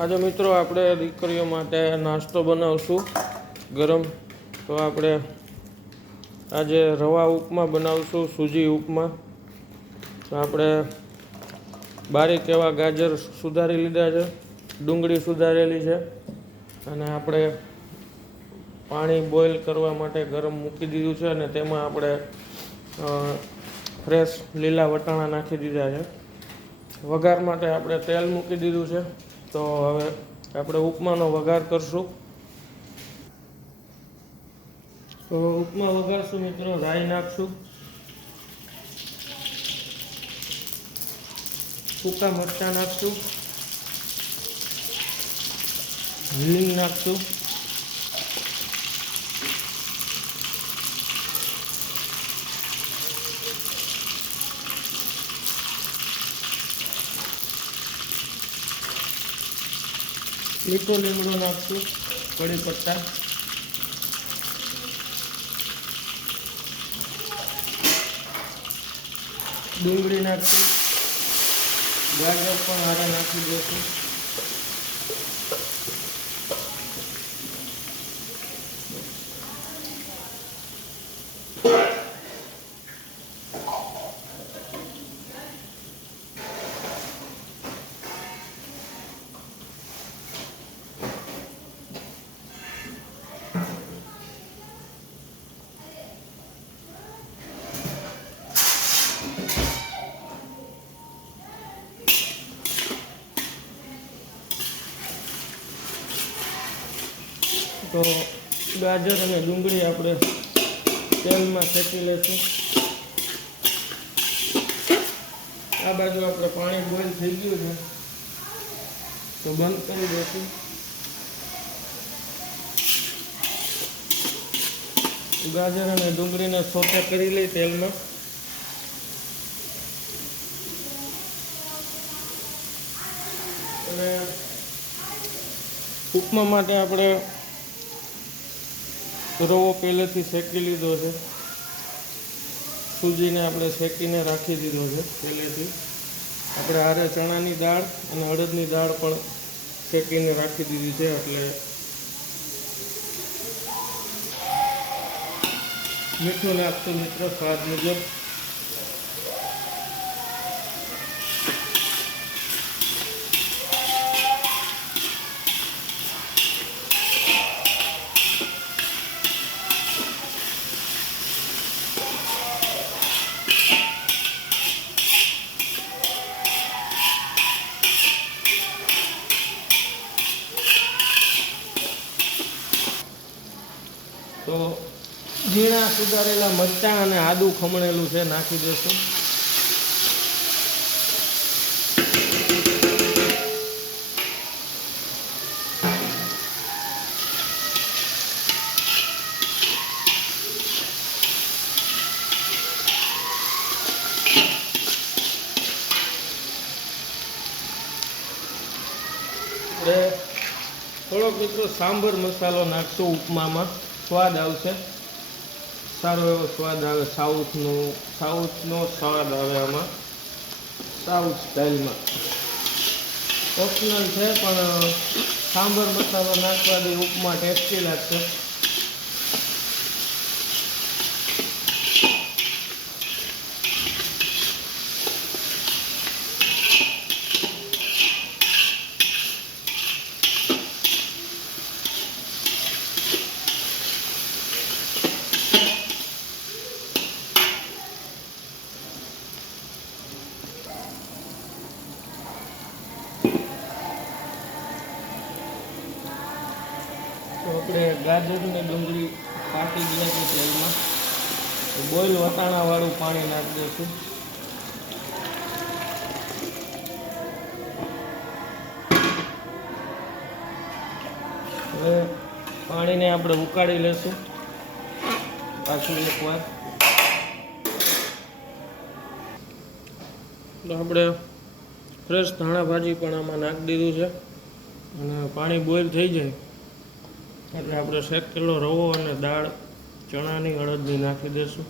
આજે મિત્રો આપણે દીકરીઓ માટે નાસ્તો બનાવશું ગરમ. તો આપણે આજે રવા ઉપમા બનાવશું, સૂજી ઉપમા. તો આપણે બારીક એવા ગાજર સુધારી લીધા છે, ડુંગળી સુધારેલી છે, અને આપણે પાણી બોઇલ કરવા માટે ગરમ મૂકી દીધું છે, અને તેમાં આપણે ફ્રેશ લીલા વટાણા નાખી દીધા છે. વઘાર માટે આપણે તેલ મૂકી દીધું છે. તો હવે આપણે ઉપમાનો વઘાર કરશું. તો ઉપમા વઘારશું મિત્રો, રાઈ નાખશું, સૂકા મરચાં નાખશું, હિંગ નાખશું, મીઠો લીમડો નાખશું, કડી પત્તા, ડુંગળી નાખશું, ગાજર પણ હારે નાખી દઈશું. તો ગાજર અને ડુંગળી આપણે તેલમાં શેકી લઈશું. આ બાજુ આપણે પાણી બોઇલ થઈ ગયું છે, તો બંધ કરી દઈશું. ગાજર અને ડુંગળીને સોતે કરી લઈ તેલમાં. અને ઉપમા માટે આપણે રવો પહેલેથી શેકી લીધો છે, સૂજીને આપણે શેકીને રાખી દીધો છે પહેલેથી. આપણે હારે ચણાની દાળ અને અડદની દાળ પણ શેકીને રાખી દીધી છે. એટલે મીઠું નાખતું મિત્રો સ્વાદ મુજબ. તો ઝીણા સુધારેલા મરચાં અને આદું ખમણેલું છે નાખી દઈશું. થોડોક મિત્રો સાંભર મસાલો નાખશું ઉપમામાં, સ્વાદ આવશે, સારો એવો સ્વાદ આવે. સાઉથનો સ્વાદ આવે આમાં, સાઉથ સ્ટાઇલમાં. ઓપ્શનલ છે, પણ સાંભર મસાલો નાખવાથી ઉપમા ટેસ્ટી લાગશે. તો આપણે ગાજર અને ડુંગળી કાઢી ગયા છે તેલમાં. બોઇલ વટાણાવાળું પાણી નાખી દઈશું. હવે પાણીને આપણે ઉકાળી લઈશું પાછું એકવાર. તો આપણે ફ્રેશ ધાણા ભાજી પણ આમાં નાખી દીધું છે, અને પાણી બોઇલ થઈ જાય એટલે આપણે શેકેલો રવો અને દાળ ચણાની અડદની નાખી દઈશું.